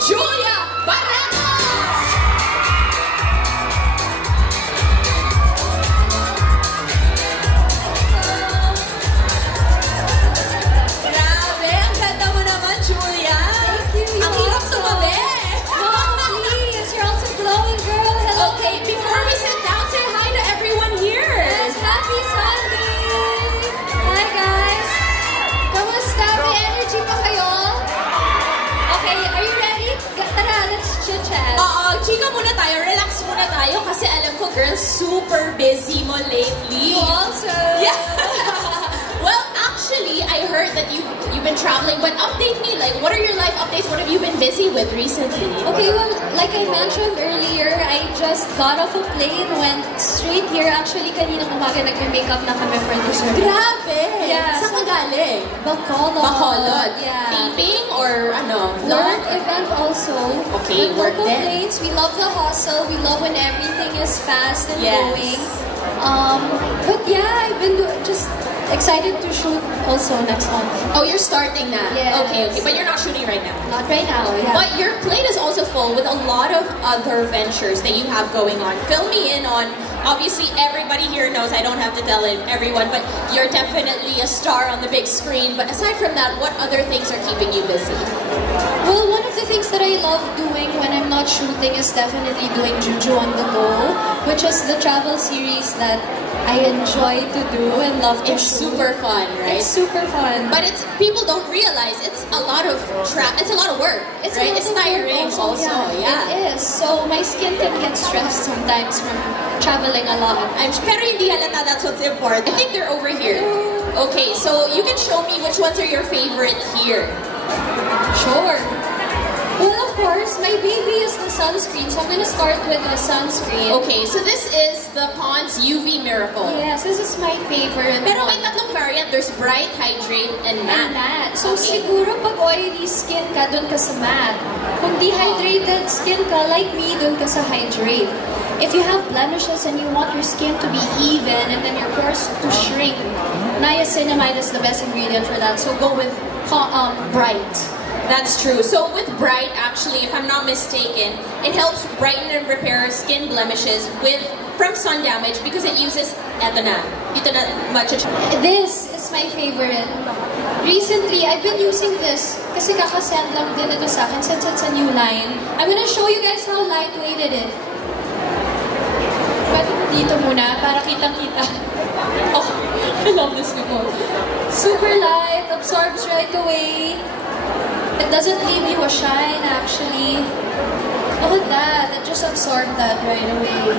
Julia Barrera! Grabe, ang ganda mo naman, Julia. Thank you. Ang hirap sumabi. No, please. You're also glowing, girl. Hello. Okay, before we sit down, say hi to everyone here. Yes, happy Sunday! Hi, guys. Kamusta? May energy pa kayo? Okay, are you ready? Tara, let's chit-chat. Chika muna tayo, relax muna tayo kasi alam ko, girl, super busy mo lately. You also. Yeah. Well, actually, I heard that you've been traveling, but update me, like, what are your life updates? What have you been busy with recently? Okay, well, like I mentioned earlier, I just got off a plane, went straight here. Actually, kaninang umaga nag-makeup na kami for this service. Grabe! Yeah. Saan ka galing? Bacolod. Bacolod? Yeah. Taping or ano? Work event also. Okay, With work local din. planes, we love the hustle. We love when everything is fast and Yes. going. But yeah, I've been just excited to shoot also next month. Oh, you're starting na? Yes. Okay, but you're not shooting right now? Not right now, yeah. But your plate is also full with a lot of other ventures that you have going on. Fill me in on, obviously everybody here knows, I don't have to tell everyone, but you're definitely a star on the big screen. But aside from that, what other things are keeping you busy? Well, one of the things that I love doing when I'm not shooting is definitely doing Juju on the Go, which is the travel series that I enjoy to do and love to It's shoot. super fun, right? It's super fun. But people don't realize it's a lot of it's a lot of work, It's right? a lot It's of work tiring also, yeah. It is. So my skin can get stressed sometimes from traveling a lot. Pero hindi halata, that's what's important. I think they're over here. Okay, so you can show me which ones are your favorite here. Sure. Well, of course, my baby is the sunscreen, so I'm gonna start with the sunscreen. Okay, so this is the Pond's UV Miracle. Yes, this is my favorite. Pero may tatlong variant. There's bright, hydrate, and matte. And matte. So Okay. siguro pag oily skin ka, dun ka sa matte. Kung dehydrated skin ka, like me, dun ka sa hydrate. If you have blemishes and you want your skin to be even and then your pores to shrink, niacinamide is the best ingredient for that. So go with bright. That's true. So with Bright, actually, if I'm not mistaken, it helps brighten and repair skin blemishes from sun damage because it uses eto na matcha. This is my favorite. Recently, I've been using this kasi kakasend lang din ito sa akin since it's a new line. I'm gonna show you guys how lightweight it is. But dito muna, para kitang-kita. Oh, I love this Nicole. Super light, absorbs right away. It doesn't leave you a shine, actually. Look at that. It just absorbed that right away.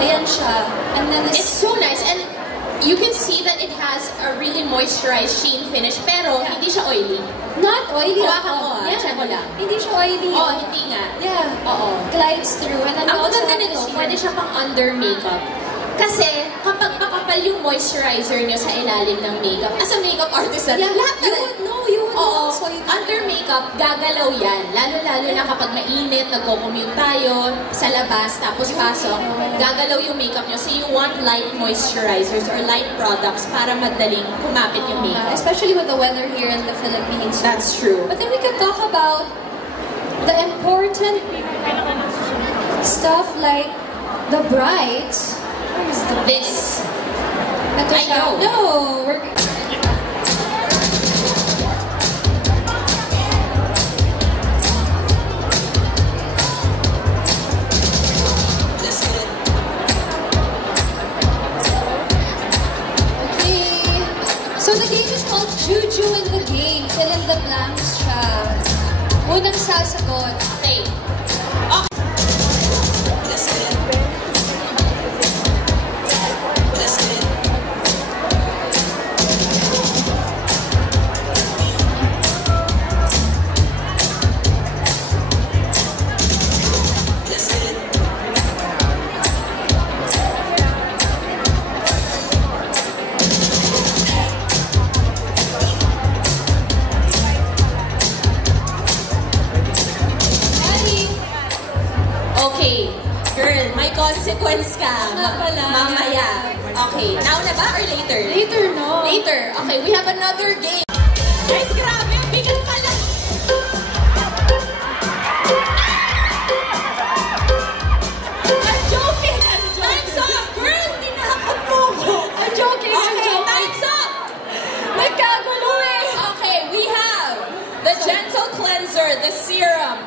Ayan siya. And then It's so nice, and you can see that it has a really moisturized sheen finish, pero hindi siya oily. not oily. Hawakan ko, check ko lang. Hindi siya oily. Oh, hindi nga. Yeah. Oo. Glides through. And then Ang also maganda have nito, this pwede here. siya pang under makeup. Kasi, kapag makapal yung moisturizer nyo sa ilalim ng makeup, as a makeup artist, Yeah, lahat you na would know. You would Oo, know. So you under makeup, gagalaw yan. Lalo-lalo na kapag mainit, nagko-commute tayo sa labas, tapos pasok, gagalaw yung makeup nyo. So you want light moisturizers or light products para madaling kumapit yung makeup. especially with the weather here in the Philippines. That's true. But then we can talk about the important stuff like the bright. Where is the This. Ito I siya. know. No, we're... Okay. So the game is called Juju in the Game. Fill in the blanks siya. Unang sasagot. Okay. Ready? Okay. Girl, may consequence ka. Nga pala. Mamaya. Okay. Now na ba or later? Later, no? Later. Okay, we have another game. Guys, grabe. Ang bigat pala. the serum,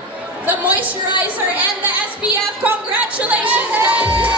the moisturizer, and the SPF. Congratulations, guys!